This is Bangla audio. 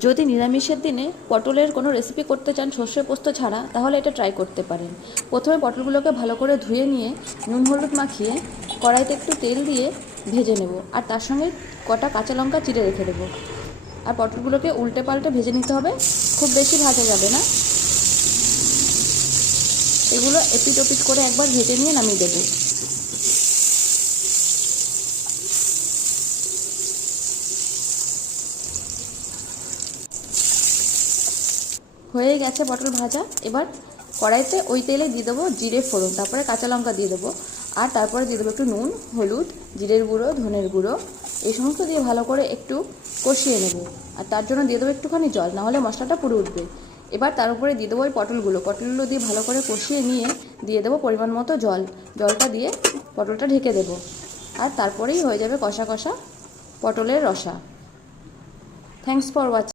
যদি নিরামিষের দিনে পটলের কোনো রেসিপি করতে চান সর্ষে পোস্ত ছাড়া, তাহলে এটা ট্রাই করতে পারেন। প্রথমে পটলগুলোকে ভালো করে ধুয়ে নিয়ে নুন হলুদ মাখিয়ে কড়াইতে একটু তেল দিয়ে ভেজে নেব, আর তার সঙ্গে কটা কাঁচা লঙ্কা চিড়ে রেখে দেবো। আর পটলগুলোকে উল্টে পাল্টে ভেজে নিতে হবে, খুব বেশি ভাজা যাবে না। এগুলো এপিট ওপিট করে একবার ভেজে নিয়ে নামিয়ে দেবো। হয়ে গেছে পটল ভাজা। এবার কড়াইতে ওই তেলে দিয়ে দেবো জিরে ফোড়ন, তারপরে কাঁচা লঙ্কা দিয়ে দেবো, আর তারপরে দিয়ে দেবো একটু নুন, হলুদ, জিরের গুঁড়ো, ধনের গুঁড়ো, এই সমস্ত দিয়ে ভালো করে একটু কষিয়ে নেব। আর তার জন্য দিয়ে দেবো একটুখানি জল, নাহলে মশলাটা পুড়ে উঠবে। এবার তার উপরে দিয়ে দেবো ওই পটলগুলো দিয়ে ভালো করে কষিয়ে নিয়ে দিয়ে দেবো পরিমাণ মতো জল। জলটা দিয়ে পটলটা ঢেকে দেবো, আর তারপরেই হয়ে যাবে কষা কষা পটলের রসা। Thanks for watching.